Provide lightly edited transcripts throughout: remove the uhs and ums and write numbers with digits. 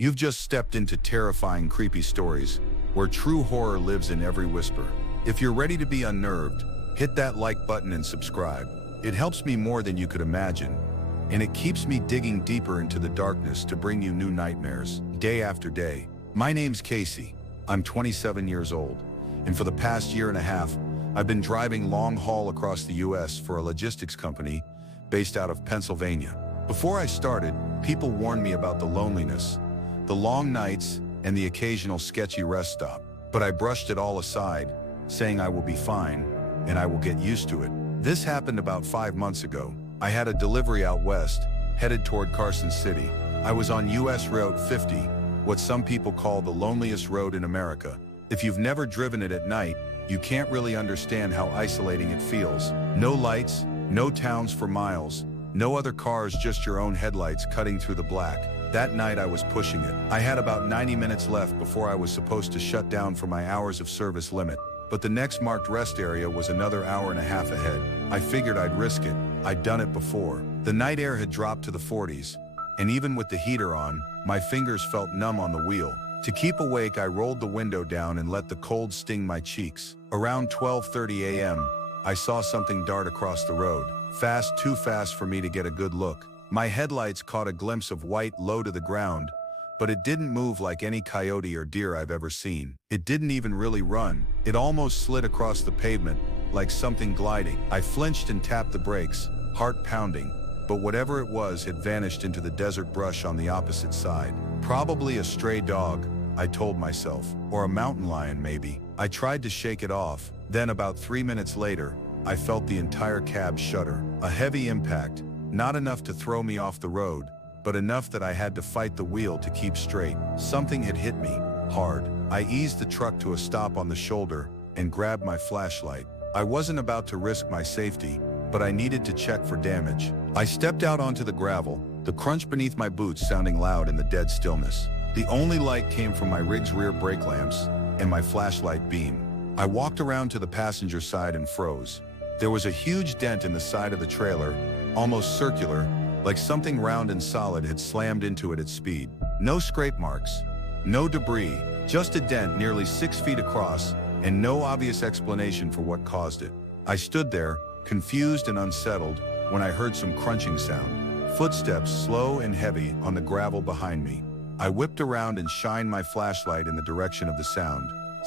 You've just stepped into terrifying, creepy stories, where true horror lives in every whisper. If you're ready to be unnerved, hit that like button and subscribe. It helps me more than you could imagine, and it keeps me digging deeper into the darkness to bring you new nightmares, day after day. My name's Casey. I'm 27 years old, and for the past year and a half, I've been driving long haul across the US for a logistics company based out of Pennsylvania. Before I started, people warned me about the loneliness, the long nights, and the occasional sketchy rest stop. But I brushed it all aside, saying I will be fine, and I will get used to it. This happened about 5 months ago. I had a delivery out west, headed toward Carson City. I was on US Route 50, what some people call the loneliest road in America. If you've never driven it at night, you can't really understand how isolating it feels. No lights, no towns for miles, no other cars, just your own headlights cutting through the black. That night I was pushing it. I had about 90 minutes left before I was supposed to shut down for my hours of service limit. But the next marked rest area was another hour and a half ahead. I figured I'd risk it. I'd done it before. The night air had dropped to the 40s, and even with the heater on, my fingers felt numb on the wheel. To keep awake, I rolled the window down and let the cold sting my cheeks. Around 12:30 a.m., I saw something dart across the road. Fast, too fast for me to get a good look. My headlights caught a glimpse of white low to the ground, but it didn't move like any coyote or deer I've ever seen. It didn't even really run. It almost slid across the pavement, like something gliding. I flinched and tapped the brakes, heart pounding, but whatever it was had vanished into the desert brush on the opposite side. Probably a stray dog, I told myself, or a mountain lion maybe. I tried to shake it off. Then about 3 minutes later, I felt the entire cab shudder. A heavy impact, not enough to throw me off the road, but enough that I had to fight the wheel to keep straight. Something had hit me, hard. I eased the truck to a stop on the shoulder and grabbed my flashlight. I wasn't about to risk my safety, but I needed to check for damage. I stepped out onto the gravel, the crunch beneath my boots sounding loud in the dead stillness. The only light came from my rig's rear brake lamps and my flashlight beam. I walked around to the passenger side and froze. There was a huge dent in the side of the trailer, almost circular, like something round and solid had slammed into it at speed. No scrape marks, no debris, just a dent nearly 6 feet across, and no obvious explanation for what caused it. I stood there, confused and unsettled, when I heard some crunching sound. Footsteps, slow and heavy, on the gravel behind me. I whipped around and shined my flashlight in the direction of the sound.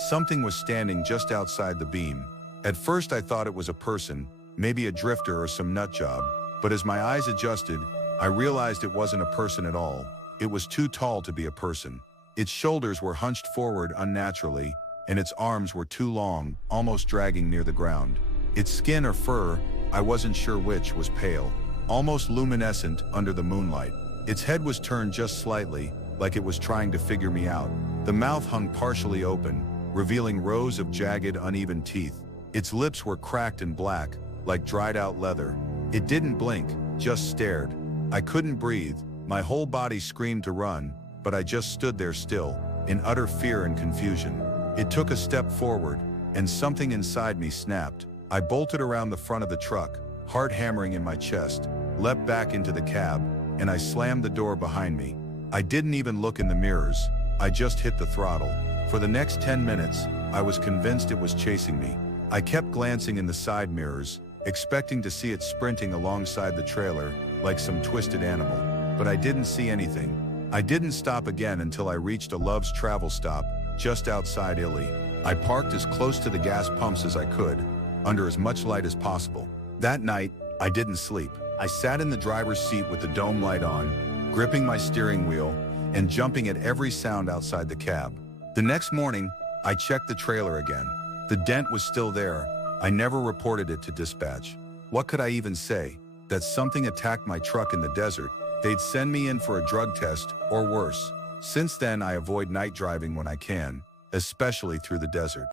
Something was standing just outside the beam. At first I thought it was a person, maybe a drifter or some nut job. But as my eyes adjusted, I realized it wasn't a person at all. It was too tall to be a person. Its shoulders were hunched forward unnaturally, and its arms were too long, almost dragging near the ground. Its skin or fur, I wasn't sure which, was pale, almost luminescent under the moonlight. Its head was turned just slightly, like it was trying to figure me out. The mouth hung partially open, revealing rows of jagged, uneven teeth. Its lips were cracked and black, like dried-out leather. It didn't blink, just stared. I couldn't breathe. My whole body screamed to run, but I just stood there still, in utter fear and confusion. It took a step forward, and something inside me snapped. I bolted around the front of the truck, heart hammering in my chest, leapt back into the cab, and I slammed the door behind me. I didn't even look in the mirrors. I just hit the throttle. For the next 10 minutes, I was convinced it was chasing me. I kept glancing in the side mirrors, expecting to see it sprinting alongside the trailer, like some twisted animal. But I didn't see anything. I didn't stop again until I reached a Love's Travel stop, just outside Ely. I parked as close to the gas pumps as I could, under as much light as possible. That night, I didn't sleep. I sat in the driver's seat with the dome light on, gripping my steering wheel, and jumping at every sound outside the cab. The next morning, I checked the trailer again. The dent was still there. I never reported it to dispatch. What could I even say? That something attacked my truck in the desert. They'd send me in for a drug test, or worse. Since then, I avoid night driving when I can, especially through the desert.